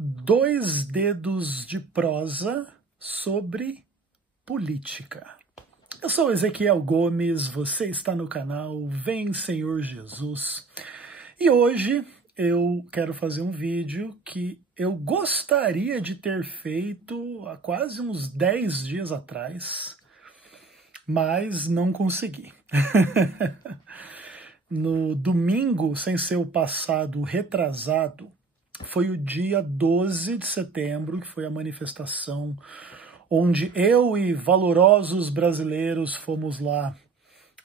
Dois dedos de prosa sobre política. Eu sou Ezequiel Gomes, você está no canal Vem Senhor Jesus. E hoje eu quero fazer um vídeo que eu gostaria de ter feito há quase uns 10 dias atrás, mas não consegui. No domingo, sem ser o passado retrasado, foi o dia 12 de setembro, que foi a manifestação onde eu e valorosos brasileiros fomos lá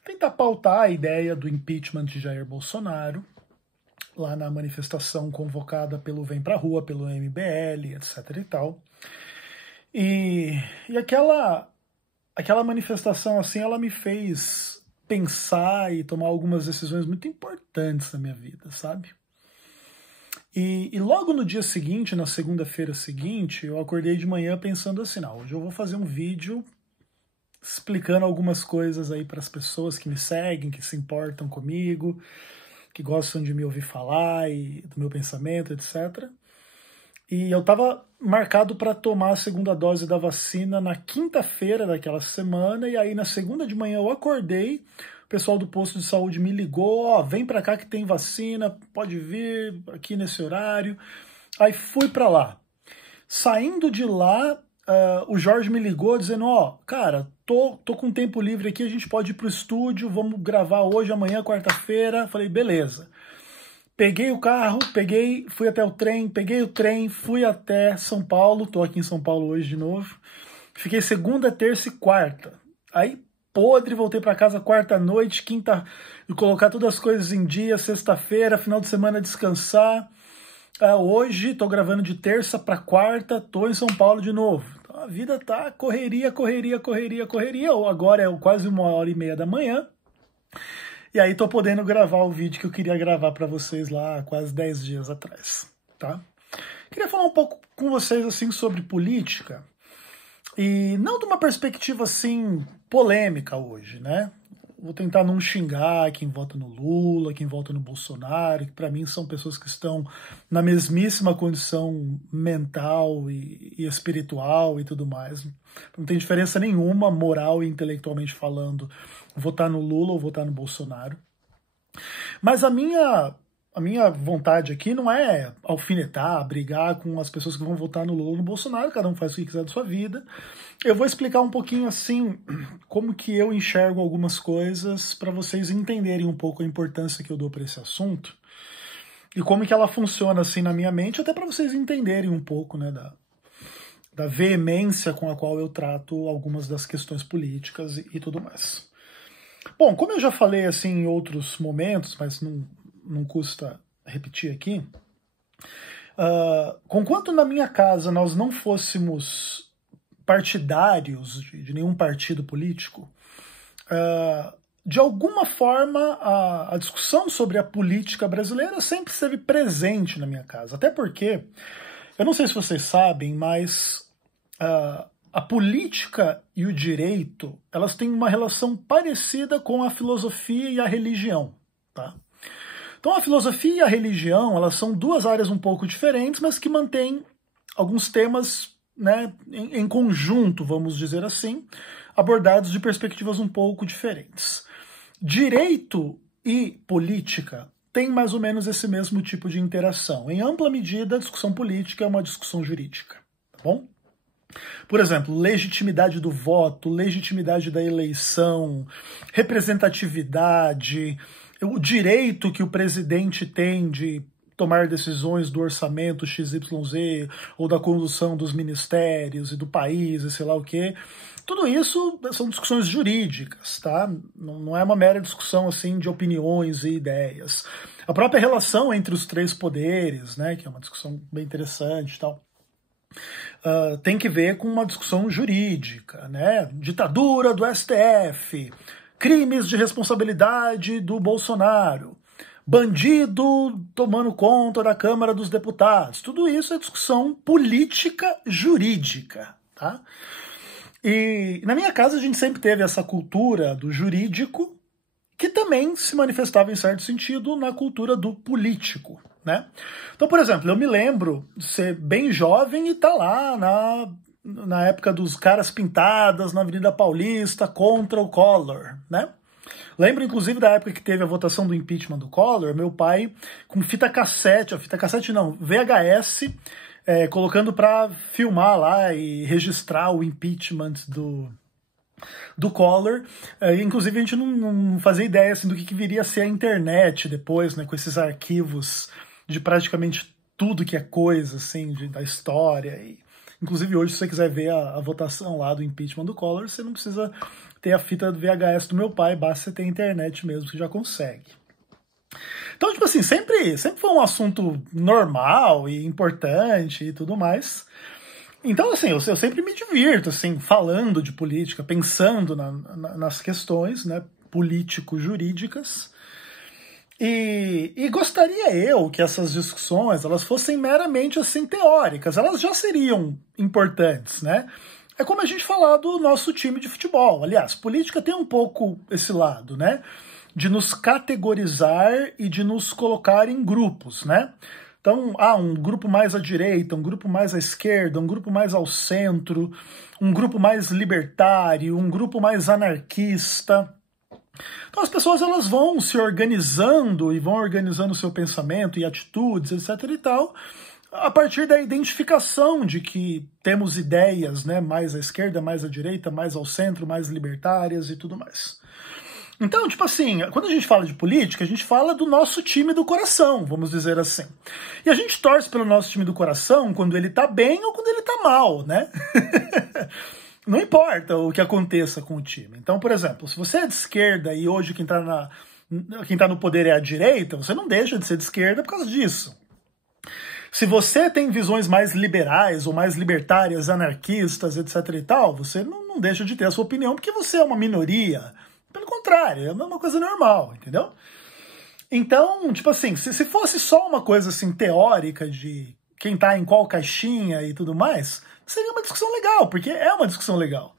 tentar pautar a ideia do impeachment de Jair Bolsonaro, lá na manifestação convocada pelo Vem Pra Rua, pelo MBL, etc e tal. E aquela manifestação, assim, ela me fez pensar e tomar algumas decisões muito importantes na minha vida, sabe? E logo no dia seguinte, na segunda-feira seguinte, eu acordei de manhã pensando assim, não, hoje eu vou fazer um vídeo explicando algumas coisas aí para as pessoas que me seguem, que se importam comigo, que gostam de me ouvir falar e do meu pensamento, etc. E eu estava marcado para tomar a segunda dose da vacina na quinta-feira daquela semana, e aí na segunda de manhã eu acordei, o pessoal do posto de saúde me ligou, ó, vem para cá que tem vacina, pode vir aqui nesse horário. Aí fui para lá. Saindo de lá, o Jorge me ligou dizendo, ó, cara, tô com tempo livre aqui, a gente pode ir pro estúdio, vamos gravar hoje, amanhã, quarta-feira. Falei, beleza. Peguei o carro, fui até o trem, peguei o trem, fui até São Paulo, tô aqui em São Paulo hoje de novo. Fiquei segunda, terça e quarta. Aí, podre, voltei para casa quarta noite, quinta, colocar todas as coisas em dia, sexta-feira, final de semana descansar. Hoje, tô gravando de terça para quarta, tô em São Paulo de novo. Então, a vida tá correria. Agora é quase 1h30 da manhã. E aí tô podendo gravar o vídeo que eu queria gravar para vocês lá há quase 10 dias atrás, tá? Queria falar um pouco com vocês assim sobre política, e não de uma perspectiva assim polêmica hoje, né? Vou tentar não xingar quem vota no Lula, quem vota no Bolsonaro, que para mim são pessoas que estão na mesmíssima condição mental e espiritual e tudo mais. Não tem diferença nenhuma, moral e intelectualmente falando, votar no Lula ou votar no Bolsonaro. Mas a minha vontade aqui não é alfinetar, brigar com as pessoas que vão votar no Lula ou no Bolsonaro, cada um faz o que quiser da sua vida. Eu vou explicar um pouquinho assim como que eu enxergo algumas coisas para vocês entenderem um pouco a importância que eu dou para esse assunto e como que ela funciona assim na minha mente, até para vocês entenderem um pouco, né, da veemência com a qual eu trato algumas das questões políticas e tudo mais. Bom, como eu já falei assim em outros momentos, mas não custa repetir aqui, conquanto na minha casa nós não fôssemos partidários de nenhum partido político, de alguma forma a discussão sobre a política brasileira sempre esteve presente na minha casa. Até porque, eu não sei se vocês sabem, mas a política e o direito, elas têm uma relação parecida com a filosofia e a religião, tá? Então a filosofia e a religião, elas são duas áreas um pouco diferentes, mas que mantêm alguns temas, né, em conjunto, vamos dizer assim, abordados de perspectivas um pouco diferentes. Direito e política têm mais ou menos esse mesmo tipo de interação. Em ampla medida, a discussão política é uma discussão jurídica, tá bom? Por exemplo, legitimidade do voto, legitimidade da eleição, representatividade, o direito que o presidente tem de tomar decisões do orçamento XYZ, ou da condução dos ministérios e do país, e sei lá o quê. Tudo isso são discussões jurídicas, tá? Não é uma mera discussão assim de opiniões e ideias. A própria relação entre os três poderes, né, que é uma discussão bem interessante e tal, tem que ver com uma discussão jurídica, né? Ditadura do STF, crimes de responsabilidade do Bolsonaro, bandido tomando conta da Câmara dos Deputados. Tudo isso é discussão política jurídica, tá? E na minha casa a gente sempre teve essa cultura do jurídico, que também se manifestava em certo sentido na cultura do político, né? Então, por exemplo, eu me lembro de ser bem jovem e tá lá na época dos caras pintadas na Avenida Paulista contra o Collor, né? Lembro, inclusive, da época que teve a votação do impeachment do Collor, meu pai com fita cassete não, VHS, colocando para filmar lá e registrar o impeachment do Collor. Inclusive, a gente não fazia ideia assim, do que viria a ser a internet depois, né, com esses arquivos de praticamente tudo que é coisa assim, da história. E, inclusive, hoje, se você quiser ver a votação lá do impeachment do Collor, você não precisa ter a fita do VHS do meu pai, basta você ter internet mesmo, que já consegue. Então, tipo assim, sempre foi um assunto normal e importante e tudo mais. Então, assim, eu sempre me divirto, assim, falando de política, pensando nas questões, né, político-jurídicas. E gostaria eu que essas discussões, elas fossem meramente, assim, teóricas. Elas já seriam importantes, né? É como a gente falar do nosso time de futebol. Aliás, política tem um pouco esse lado, né? De nos categorizar e de nos colocar em grupos, né? Então, um grupo mais à direita, um grupo mais à esquerda, um grupo mais ao centro, um grupo mais libertário, um grupo mais anarquista. Então as pessoas elas vão se organizando e vão organizando o seu pensamento e atitudes, etc. e tal, a partir da identificação de que temos ideias, né, mais à esquerda, mais à direita, mais ao centro, mais libertárias e tudo mais. Então, tipo assim, quando a gente fala de política, a gente fala do nosso time do coração, vamos dizer assim. E a gente torce pelo nosso time do coração quando ele tá bem ou quando ele tá mal, né? Não importa o que aconteça com o time. Então, por exemplo, se você é de esquerda e hoje quem tá no poder é a direita, você não deixa de ser de esquerda por causa disso. Se você tem visões mais liberais ou mais libertárias, anarquistas, etc e tal, você não deixa de ter a sua opinião porque você é uma minoria. Pelo contrário, é uma coisa normal, entendeu? Então, tipo assim, se fosse só uma coisa assim teórica de quem tá em qual caixinha e tudo mais, seria uma discussão legal, porque é uma discussão legal.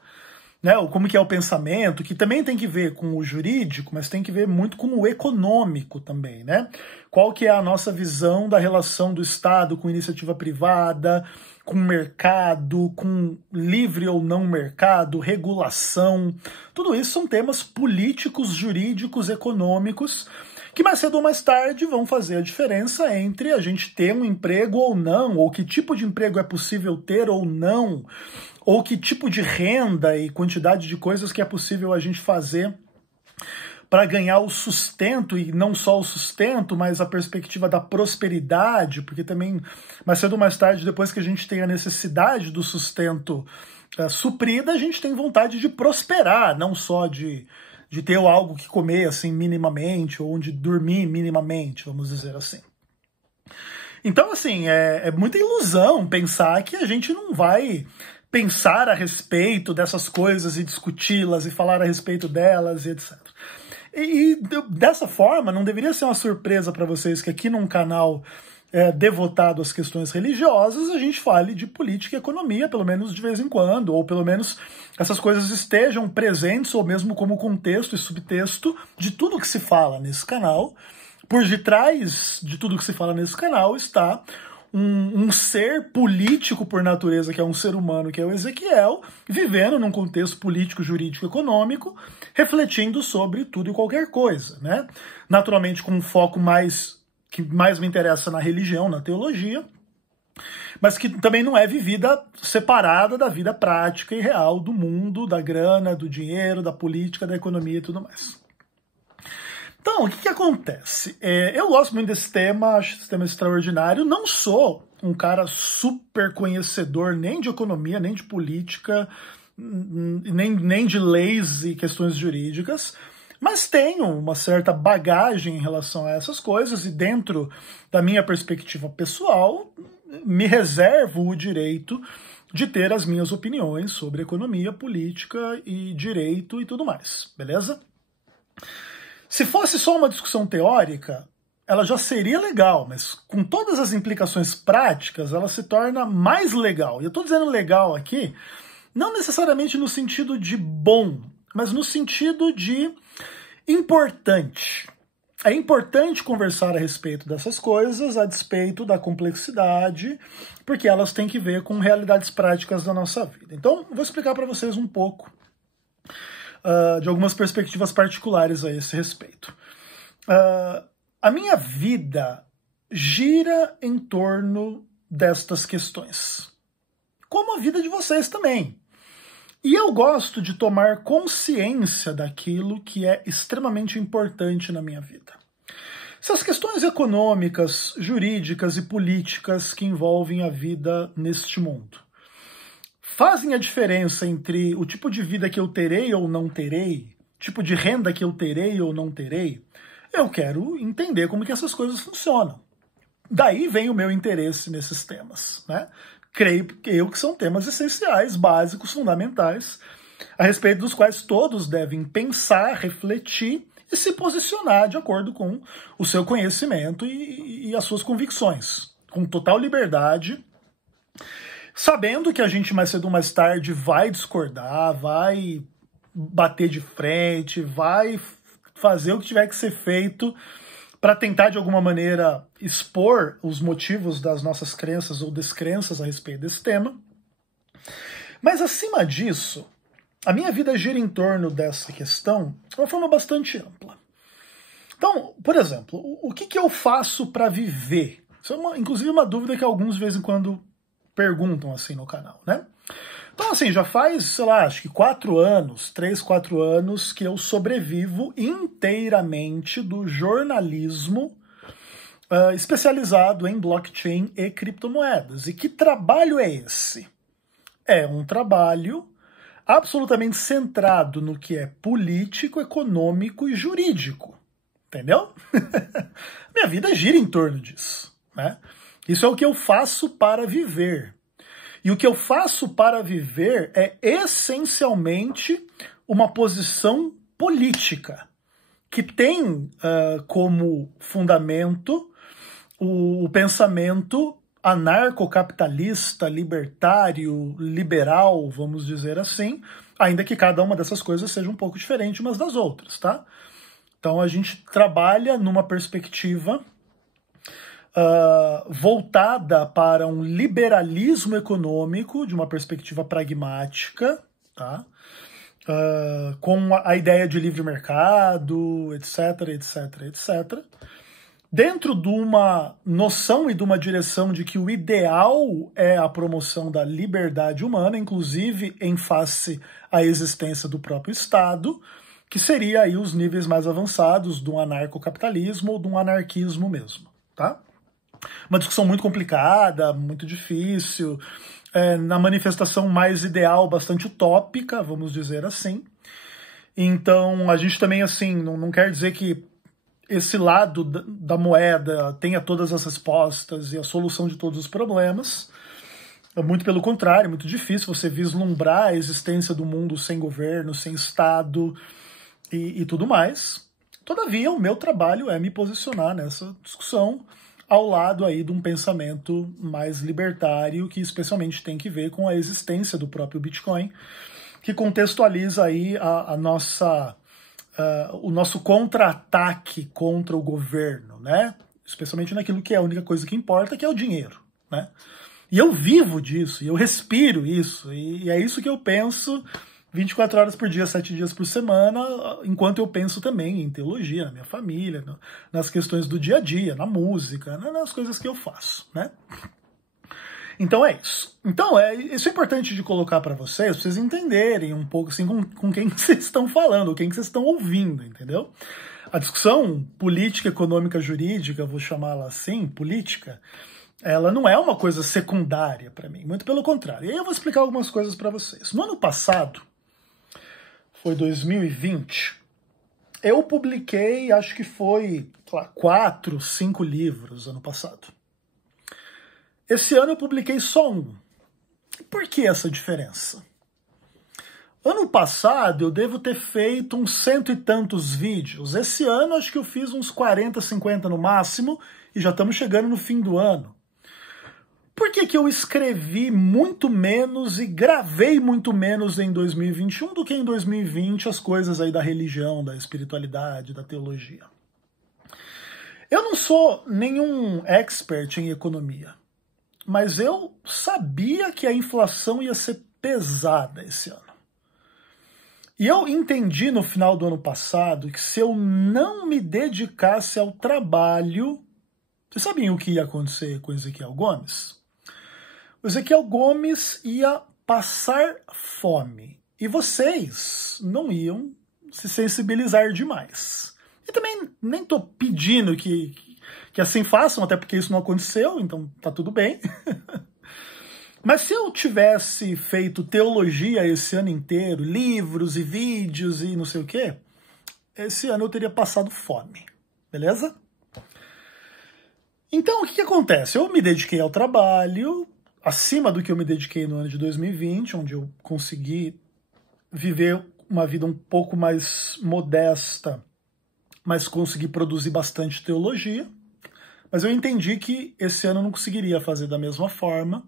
Né? Como que é o pensamento, que também tem que ver com o jurídico, mas tem que ver muito com o econômico também, né? Qual que é a nossa visão da relação do Estado com iniciativa privada, com mercado, com livre ou não mercado, regulação. Tudo isso são temas políticos, jurídicos, econômicos, que mais cedo ou mais tarde vão fazer a diferença entre a gente ter um emprego ou não, ou que tipo de emprego é possível ter ou não, ou que tipo de renda e quantidade de coisas que é possível a gente fazer para ganhar o sustento, e não só o sustento, mas a perspectiva da prosperidade, porque também, mais cedo ou mais tarde, depois que a gente tem a necessidade do sustento suprida, a gente tem vontade de prosperar, não só de ter algo que comer assim minimamente, ou de dormir minimamente, vamos dizer assim. Então, assim, é muita ilusão pensar que a gente não vai pensar a respeito dessas coisas e discuti-las e falar a respeito delas e etc. E dessa forma, não deveria ser uma surpresa para vocês que aqui num canal devotado às questões religiosas, a gente fale de política e economia, pelo menos de vez em quando, ou pelo menos essas coisas estejam presentes, ou mesmo como contexto e subtexto de tudo que se fala nesse canal. Por detrás de tudo que se fala nesse canal está um ser político por natureza, que é um ser humano, que é o Ezequiel, vivendo num contexto político, jurídico, econômico, refletindo sobre tudo e qualquer coisa, né? Naturalmente com um foco que mais me interessa na religião, na teologia, mas que também não é vivida separada da vida prática e real do mundo, da grana, do dinheiro, da política, da economia e tudo mais. Então, o que acontece? Eu gosto muito desse tema, acho esse tema extraordinário. Não sou um cara super conhecedor nem de economia, nem de política, nem de leis e questões jurídicas, mas tenho uma certa bagagem em relação a essas coisas e dentro da minha perspectiva pessoal, me reservo o direito de ter as minhas opiniões sobre economia, política e direito e tudo mais, beleza? Se fosse só uma discussão teórica, ela já seria legal, mas com todas as implicações práticas, ela se torna mais legal. E eu estou dizendo legal aqui, não necessariamente no sentido de bom, mas no sentido de importante. é importante conversar a respeito dessas coisas, a despeito da complexidade, porque elas têm que ver com realidades práticas da nossa vida. Então, vou explicar para vocês um pouco de algumas perspectivas particulares a esse respeito. A minha vida gira em torno destas questões, como a vida de vocês também. E eu gosto de tomar consciência daquilo que é extremamente importante na minha vida. Se as questões econômicas, jurídicas e políticas que envolvem a vida neste mundo fazem a diferença entre o tipo de vida que eu terei ou não terei, tipo de renda que eu terei ou não terei, eu quero entender como que essas coisas funcionam. Daí vem o meu interesse nesses temas, né? Creio eu que são temas essenciais, básicos, fundamentais, a respeito dos quais todos devem pensar, refletir e se posicionar de acordo com o seu conhecimento e as suas convicções, com total liberdade, sabendo que a gente mais cedo ou mais tarde vai discordar, vai bater de frente, vai fazer o que tiver que ser feito para tentar, de alguma maneira, expor os motivos das nossas crenças ou descrenças a respeito desse tema. Mas, acima disso, a minha vida gira em torno dessa questão de uma forma bastante ampla. Então, por exemplo, o que eu faço para viver? Isso é, inclusive, uma dúvida que alguns, de vez em quando, perguntam assim no canal, né? Então, assim, já faz, sei lá, acho que 3, 4 anos que eu sobrevivo inteiramente do jornalismo especializado em blockchain e criptomoedas. E que trabalho é esse? É um trabalho absolutamente centrado no que é político, econômico e jurídico. Entendeu? Minha vida gira em torno disso, né? Isso é o que eu faço para viver. E o que eu faço para viver é essencialmente uma posição política, que tem como fundamento o pensamento anarcocapitalista, libertário, liberal, vamos dizer assim, ainda que cada uma dessas coisas seja um pouco diferente umas das outras, tá? Então a gente trabalha numa perspectiva voltada para um liberalismo econômico, de uma perspectiva pragmática, tá? Com a ideia de livre mercado, etc, etc, etc. Dentro de uma noção e de uma direção de que o ideal é a promoção da liberdade humana, inclusive em face à existência do próprio Estado, que seria aí os níveis mais avançados do anarcocapitalismo ou do anarquismo mesmo, tá? Uma discussão muito complicada, muito difícil, na manifestação mais ideal, bastante utópica, vamos dizer assim. Então, a gente também, assim, não quer dizer que esse lado da moeda tenha todas as respostas e a solução de todos os problemas. Muito pelo contrário, é muito difícil você vislumbrar a existência do mundo sem governo, sem Estado e tudo mais. Todavia, o meu trabalho é me posicionar nessa discussão ao lado aí de um pensamento mais libertário, que especialmente tem que ver com a existência do próprio Bitcoin, que contextualiza aí o nosso contra-ataque contra o governo, né? Especialmente naquilo que é a única coisa que importa, que é o dinheiro, né? E eu vivo disso, e eu respiro isso, e é isso que eu penso 24 horas por dia, 7 dias por semana, enquanto eu penso também em teologia, na minha família, nas questões do dia a dia, na música, nas coisas que eu faço, né? Então é isso. Então, isso é importante de colocar para vocês entenderem um pouco assim com quem vocês estão falando, ou quem vocês estão ouvindo, entendeu? A discussão política, econômica, jurídica, vou chamá-la assim, política, ela não é uma coisa secundária para mim, muito pelo contrário. E aí eu vou explicar algumas coisas para vocês. No ano passado, foi 2020, eu publiquei, acho que foi, sei lá, 4, 5 livros ano passado. Esse ano eu publiquei só um. Por que essa diferença? Ano passado eu devo ter feito uns 100 e tantos vídeos. Esse ano acho que eu fiz uns 40, 50 no máximo, e já estamos chegando no fim do ano. Por que eu escrevi muito menos e gravei muito menos em 2021 do que em 2020 as coisas aí da religião, da espiritualidade, da teologia? Eu não sou nenhum expert em economia, mas eu sabia que a inflação ia ser pesada esse ano. E eu entendi no final do ano passado que se eu não me dedicasse ao trabalho... Vocês sabem o que ia acontecer com o Ezequiel Gomes? O Ezequiel Gomes ia passar fome. E vocês não iam se sensibilizar demais. E também nem estou pedindo que assim façam, até porque isso não aconteceu, então tá tudo bem. Mas se eu tivesse feito teologia esse ano inteiro, livros e vídeos e não sei o quê, esse ano eu teria passado fome, beleza? Então, o que acontece? Eu me dediquei ao trabalho, acima do que eu me dediquei no ano de 2020, onde eu consegui viver uma vida um pouco mais modesta, mas consegui produzir bastante teologia. Mas eu entendi que esse ano eu não conseguiria fazer da mesma forma.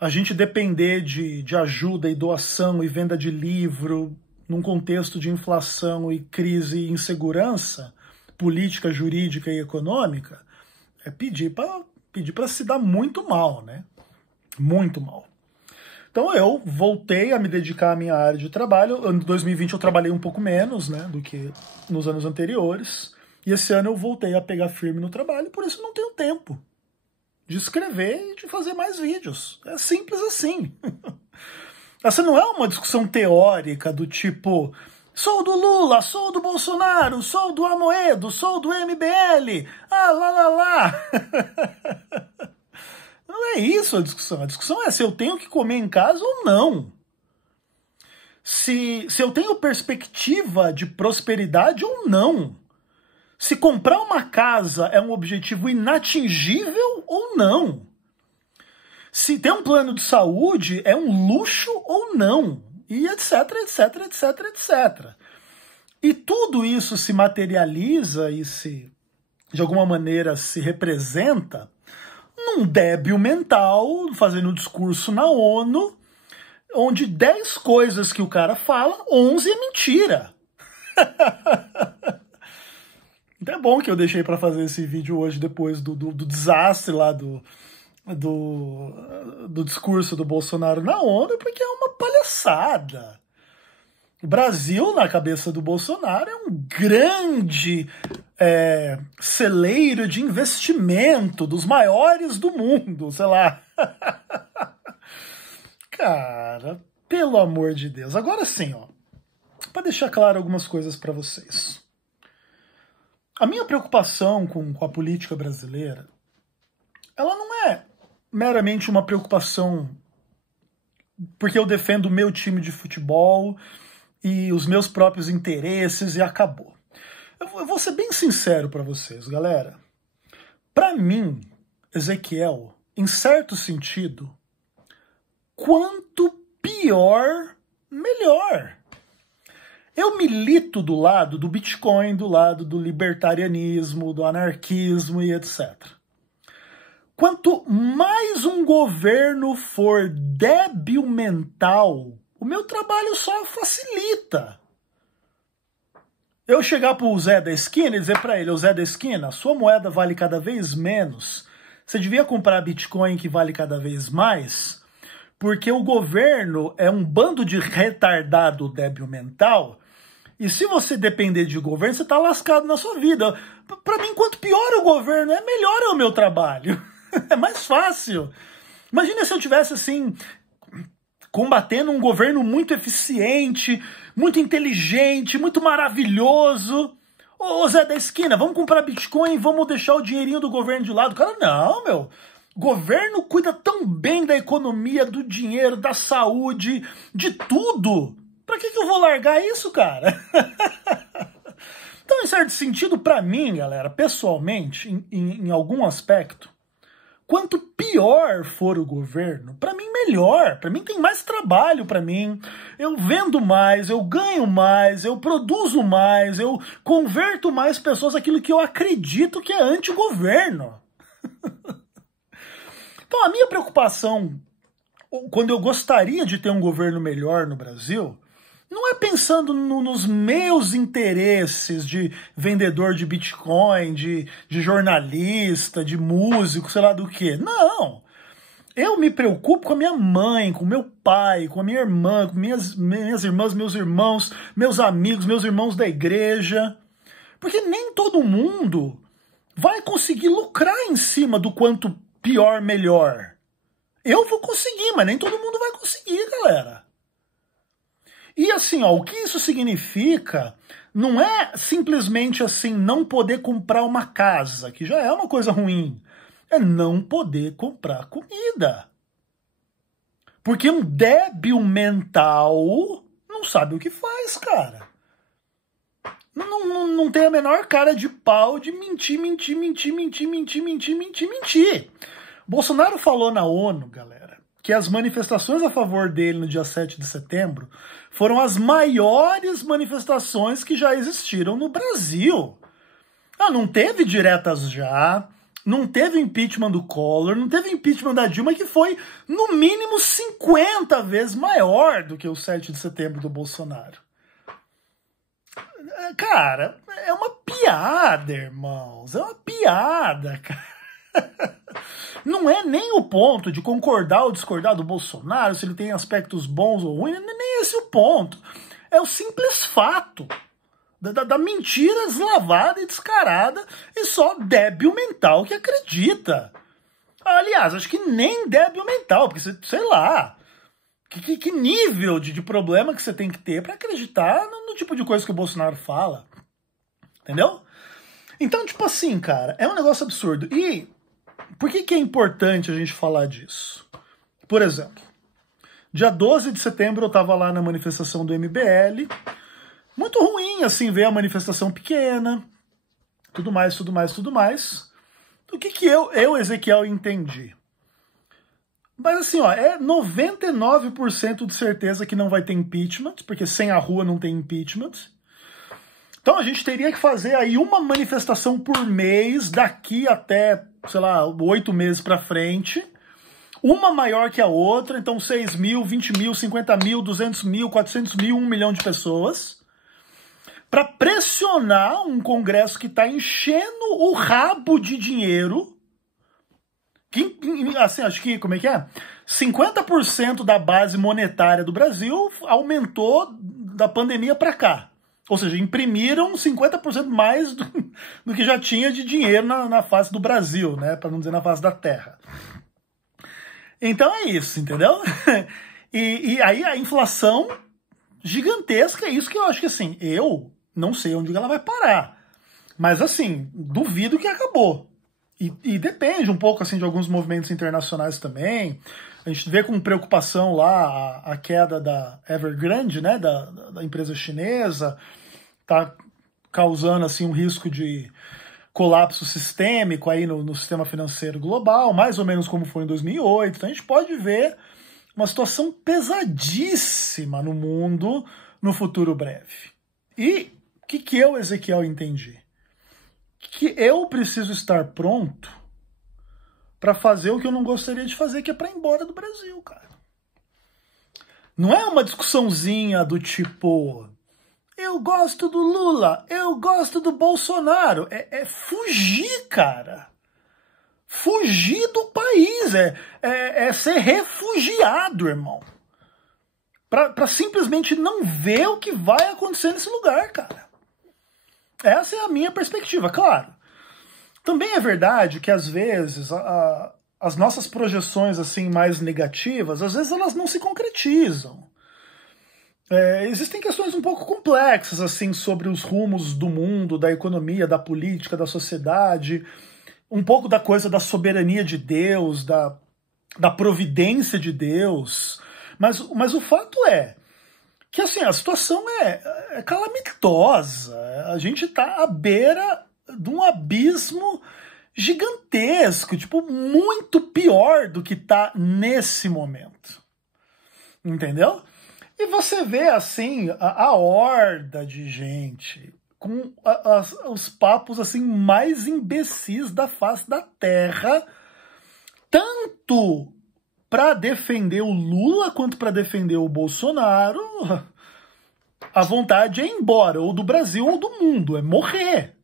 A gente depender de ajuda e doação e venda de livro num contexto de inflação e crise e insegurança política, jurídica e econômica é pedir para se dar muito mal, né? Muito mal. Então eu voltei a me dedicar à minha área de trabalho. Em 2020 eu trabalhei um pouco menos, né, do que nos anos anteriores. E esse ano eu voltei a pegar firme no trabalho, por isso não tenho tempo de escrever e de fazer mais vídeos. É simples assim. Essa não é uma discussão teórica do tipo, sou do Lula, sou do Bolsonaro, sou do Amoedo, sou do MBL, lá. Não é isso a discussão. A discussão é se eu tenho que comer em casa ou não. Se eu tenho perspectiva de prosperidade ou não. Se comprar uma casa é um objetivo inatingível ou não. Se ter um plano de saúde é um luxo ou não. E etc, etc, etc, etc. E tudo isso se materializa e de alguma maneira se representa num débil mental, fazendo discurso na ONU, onde 10 coisas que o cara fala, 11 é mentira. É bom que eu deixei para fazer esse vídeo hoje, depois do desastre lá do discurso do Bolsonaro na ONU, porque é uma palhaçada. O Brasil, na cabeça do Bolsonaro, é um grande celeiro de investimento, dos maiores do mundo, sei lá. Cara, pelo amor de Deus. Agora sim, ó, para deixar claro algumas coisas para vocês. A minha preocupação com a política brasileira, ela não é meramente uma preocupação porque eu defendo o meu time de futebol e os meus próprios interesses e acabou. Eu vou ser bem sincero para vocês, galera. Para mim, Ezequiel, em certo sentido, quanto pior, melhor. Eu milito do lado do Bitcoin, do lado do libertarianismo, do anarquismo e etc. Quanto mais um governo for débil mental, o meu trabalho só facilita. Eu chegar pro Zé da esquina e dizer para ele, o Zé da esquina, sua moeda vale cada vez menos, você devia comprar Bitcoin que vale cada vez mais, porque o governo é um bando de retardado débil mental. E se você depender de governo, você está lascado na sua vida. Para mim, quanto pior o governo é, melhor é o meu trabalho. É mais fácil. Imagina se eu tivesse, assim, combatendo um governo muito eficiente, muito inteligente, muito maravilhoso. Ô Zé da esquina, vamos comprar Bitcoin, vamos deixar o dinheirinho do governo de lado. O cara, não, meu. O governo cuida tão bem da economia, do dinheiro, da saúde, de tudo. Pra que eu vou largar isso, cara? Então, em certo sentido, pra mim, galera, pessoalmente, em algum aspecto, quanto pior for o governo, pra mim melhor. Pra mim tem mais trabalho pra mim. Eu vendo mais, eu ganho mais, eu produzo mais, eu converto mais pessoas àquilo que eu acredito que é anti-governo. Então, a minha preocupação, quando eu gostaria de ter um governo melhor no Brasil, não é pensando nos meus interesses de vendedor de Bitcoin, de jornalista, de músico, sei lá do que. Não. Eu me preocupo com a minha mãe, com meu pai, com a minha irmã, com minhas irmãs, meus irmãos, meus amigos, meus irmãos da igreja. Porque nem todo mundo vai conseguir lucrar em cima do quanto pior, melhor. Eu vou conseguir, mas nem todo mundo vai conseguir, galera. E assim, ó, o que isso significa não é simplesmente assim não poder comprar uma casa, que já é uma coisa ruim. É não poder comprar comida. Porque um débil mental não sabe o que faz, cara. Não tem a menor cara de pau de mentir. Bolsonaro falou na ONU, galera, que as manifestações a favor dele no dia 7 de setembro foram as maiores manifestações que já existiram no Brasil. Não teve diretas já, não teve impeachment do Collor, não teve impeachment da Dilma, que foi no mínimo 50 vezes maior do que o 7 de setembro do Bolsonaro. Cara, é uma piada, irmãos, é uma piada, cara. Não é nem o ponto de concordar ou discordar do Bolsonaro, se ele tem aspectos bons ou ruins, nem esse é o ponto. É o simples fato da mentira deslavada e descarada e só débil mental que acredita. Aliás, acho que nem débil mental, porque você, sei lá, que nível de problema que você tem que ter para acreditar no tipo de coisa que o Bolsonaro fala. Entendeu? Então, tipo assim, cara, é um negócio absurdo. E por que é importante a gente falar disso? Por exemplo, dia 12 de setembro eu estava lá na manifestação do MBL. Muito ruim, assim, ver a manifestação pequena. Tudo mais. O que eu, Ezequiel, entendi? Mas assim, ó, é 99% de certeza que não vai ter impeachment, porque sem a rua não tem impeachment. Então a gente teria que fazer aí uma manifestação por mês, daqui até, sei lá, 8 meses pra frente. Uma maior que a outra, então 6 mil, 20 mil, 50 mil, 200 mil, 400 mil, 1 milhão de pessoas. Para pressionar um Congresso que está enchendo o rabo de dinheiro. Que, assim, acho que, como é que é? 50% da base monetária do Brasil aumentou da pandemia para cá. Ou seja, imprimiram 50% mais do que já tinha de dinheiro na face do Brasil, né? Para não dizer na face da Terra. Então é isso, entendeu? E aí a inflação gigantesca é isso que eu acho que, assim, eu não sei onde ela vai parar. Mas, assim, duvido que acabou. E depende um pouco, assim, de alguns movimentos internacionais também. A gente vê com preocupação lá a queda da Evergrande, né, da empresa chinesa, tá causando, assim, um risco de colapso sistêmico aí no sistema financeiro global, mais ou menos como foi em 2008. Então a gente pode ver uma situação pesadíssima no mundo no futuro breve. E o que eu, Ezequiel, entendi? Que eu preciso estar pronto para fazer o que eu não gostaria de fazer, que é para ir embora do Brasil, cara. Não é uma discussãozinha do tipo, eu gosto do Lula, eu gosto do Bolsonaro. É fugir, cara. Fugir do país, é ser refugiado, irmão. Pra simplesmente não ver o que vai acontecer nesse lugar, cara. Essa é a minha perspectiva, claro. Também é verdade que, às vezes, as nossas projeções assim mais negativas, às vezes elas não se concretizam. Existem questões um pouco complexas assim sobre os rumos do mundo, da economia, da política, da sociedade, um pouco da coisa da soberania de Deus, da providência de Deus. Mas o fato é que assim, a situação é calamitosa. A gente está à beira de um abismo gigantesco, tipo, muito pior do que está nesse momento. Entendeu? E você vê, assim, a horda de gente com os papos, assim, mais imbecis da face da Terra, tanto para defender o Lula quanto para defender o Bolsonaro. A vontade é ir embora, ou do Brasil ou do mundo, é morrer.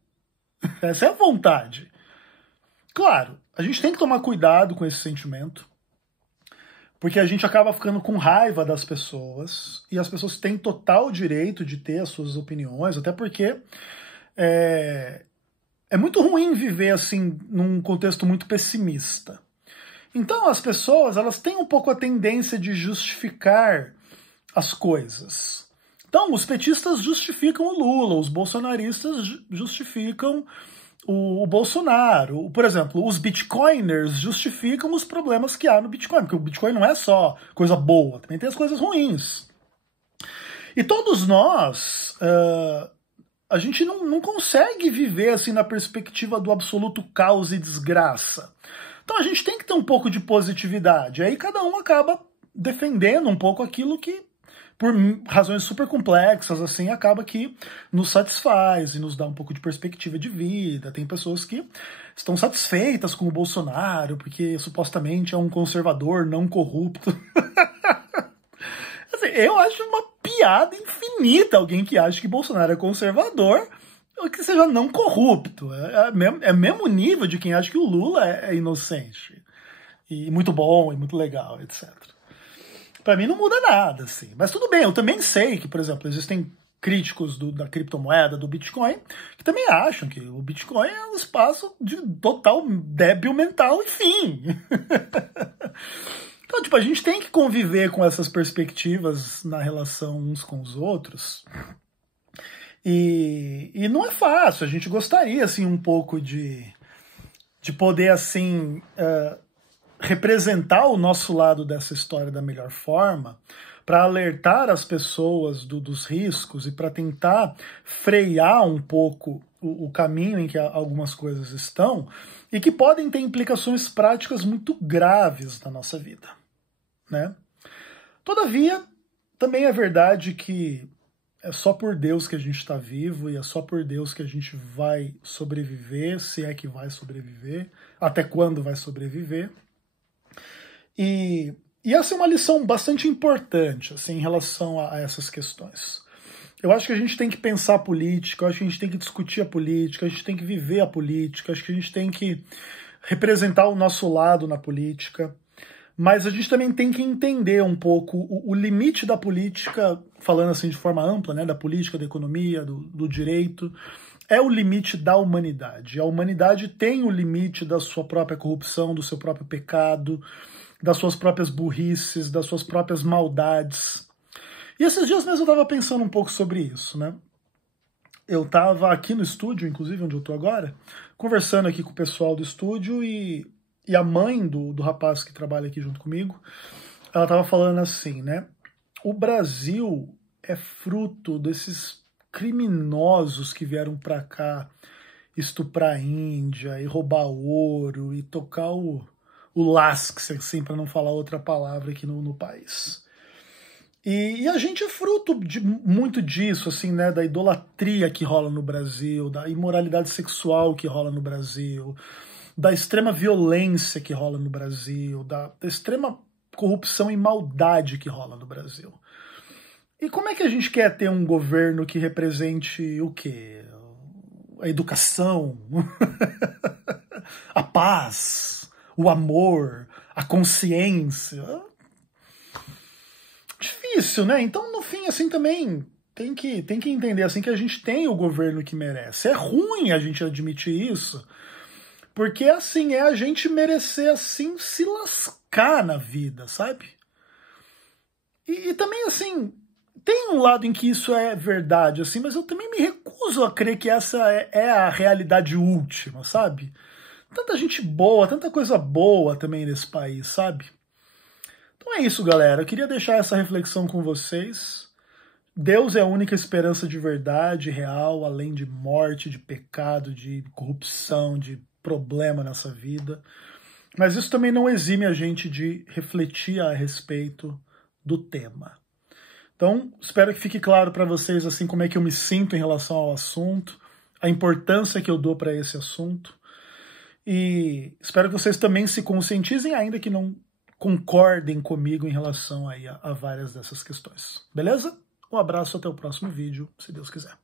Essa é a vontade. Claro, a gente tem que tomar cuidado com esse sentimento, porque a gente acaba ficando com raiva das pessoas, e as pessoas têm total direito de ter as suas opiniões, até porque é muito ruim viver assim num contexto muito pessimista. Então as pessoas, elas têm um pouco a tendência de justificar as coisas. Então os petistas justificam o Lula, os bolsonaristas justificam o Bolsonaro. Por exemplo, os bitcoiners justificam os problemas que há no Bitcoin, porque o Bitcoin não é só coisa boa, também tem as coisas ruins. E todos nós, a gente não consegue viver assim na perspectiva do absoluto caos e desgraça. Então a gente tem que ter um pouco de positividade. Aí cada um acaba defendendo um pouco aquilo que, por razões super complexas, assim, acaba que nos satisfaz e nos dá um pouco de perspectiva de vida. Tem pessoas que estão satisfeitas com o Bolsonaro, porque supostamente é um conservador não corrupto. Assim, eu acho uma piada infinita alguém que acha que Bolsonaro é conservador ou que seja não corrupto. É mesmo nível de quem acha que o Lula é inocente. E muito bom, e muito legal, etc. Pra mim não muda nada, assim. Mas tudo bem, eu também sei que, por exemplo, existem críticos da criptomoeda, do Bitcoin, que também acham que o Bitcoin é um espaço de total débil mental, enfim. Então, tipo, a gente tem que conviver com essas perspectivas na relação uns com os outros. E não é fácil. A gente gostaria, assim, um pouco de poder, assim, representar o nosso lado dessa história da melhor forma, para alertar as pessoas dos riscos e para tentar frear um pouco o caminho em que algumas coisas estão e que podem ter implicações práticas muito graves na nossa vida, né? Todavia, também é verdade que é só por Deus que a gente está vivo e é só por Deus que a gente vai sobreviver, se é que vai sobreviver, até quando vai sobreviver. E essa é uma lição bastante importante assim, em relação a essas questões. Eu acho que a gente tem que pensar a política, eu acho que a gente tem que discutir a política, a gente tem que viver a política, acho que a gente tem que representar o nosso lado na política, mas a gente também tem que entender um pouco o limite da política, falando assim de forma ampla, né, da política, da economia, do direito, é o limite da humanidade. A humanidade tem o limite da sua própria corrupção, do seu próprio pecado, das suas próprias burrices, das suas próprias maldades. E esses dias mesmo eu estava pensando um pouco sobre isso, né? Eu estava aqui no estúdio, inclusive onde eu estou agora, conversando aqui com o pessoal do estúdio e a mãe do rapaz que trabalha aqui junto comigo, ela estava falando assim, né? O Brasil é fruto desses criminosos que vieram para cá estuprar a Índia e roubar ouro e tocar o lasque, assim, para não falar outra palavra aqui no país. E a gente é fruto de muito disso, assim, né, da idolatria que rola no Brasil, da imoralidade sexual que rola no Brasil, da extrema violência que rola no Brasil, da extrema corrupção e maldade que rola no Brasil. E como é que a gente quer ter um governo que represente o quê? A educação, a paz, o amor, a consciência? Difícil, né? Então, no fim, assim, também tem que entender assim que a gente tem o governo que merece. É ruim a gente admitir isso, porque, assim, é a gente merecer, assim, se lascar na vida, sabe? E também, assim, tem um lado em que isso é verdade, assim, mas eu também me recuso a crer que essa é a realidade última, sabe? Tanta gente boa, tanta coisa boa também nesse país, sabe? Então é isso, galera. Eu queria deixar essa reflexão com vocês. Deus é a única esperança de verdade real, além de morte, de pecado, de corrupção, de problema nessa vida. Mas isso também não exime a gente de refletir a respeito do tema. Então, espero que fique claro para vocês assim como é que eu me sinto em relação ao assunto, a importância que eu dou para esse assunto. E espero que vocês também se conscientizem, ainda que não concordem comigo em relação aí a várias dessas questões. Beleza? Um abraço, até o próximo vídeo, se Deus quiser.